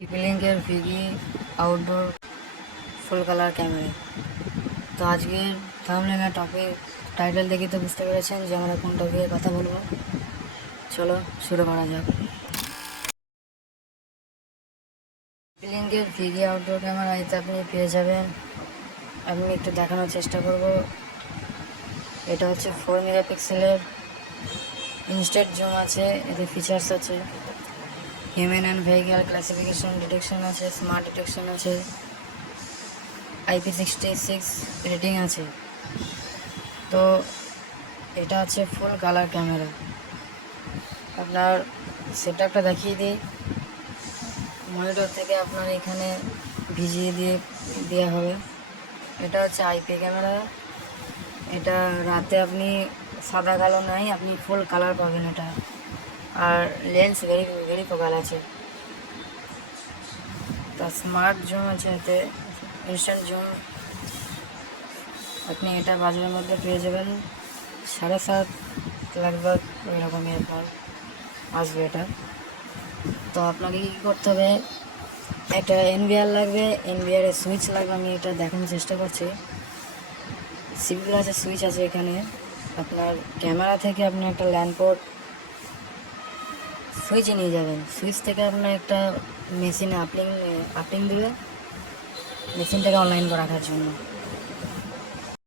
টিপিলিঙ্কের ভিগি outdoor full colour camera. তো আজকের thumbnail আর topic title দেখে তো বুঝতে পেরেছেন যে আমরা কোন টপিকে কথা বলবো। চলো শুরু করা যাক। টিপিলিঙ্কের ভিগি আউটডোর ক্যামেরা এতে আপনি পেয়ে যাবেন, আমি একটু দেখানোর চেষ্টা করব। এটা হচ্ছে 4 মেগাপিক্সেলের ইনস্ট্যান্ট জুম আছে, এতে ফিচার্স আছে human and vehicle classification detection আছে, স্মার্ট ডিটেকশন আছে, IP66 রেটিং আছে। তো এটা হচ্ছে ফুল কালার ক্যামেরা। আপনার সেটআপটা দেখিয়ে দিই। মনিটর থেকে আপনার এখানে ভিজিয়ে দেওয়া হবে। এটা হচ্ছে আইপি ক্যামেরা। এটা রাতে আপনি সাদা কালো নাই, আপনি ফুল কালার পাবেন এটা। আর লেন্স ভেরি ফোকাল আছে। তা স্মার্ট জুম আছে, এতে ইনস্ট্যান্ট জুম আপনি এটা বাজারের মধ্যে পেয়ে যাবেন 7.5 লাগবে, ওইরকমই আপনার আসবে এটা। তো আপনাকে কী করতে হবে, একটা এনভিআর লাগবে, এনভিআরের সুইচ লাগবে। আমি এটা দেখানোর চেষ্টা করছি। সিপিইউ আছে, সুইচ আছে এখানে। আপনার ক্যামেরা থেকে আপনি একটা ল্যান্ড পোর্ট সুইচে নিয়ে যাবেন। সুইচ থেকে আপনার একটা মেশিনে আপলিং দেবে মেশিনটাকে অনলাইন করে রাখার জন্য।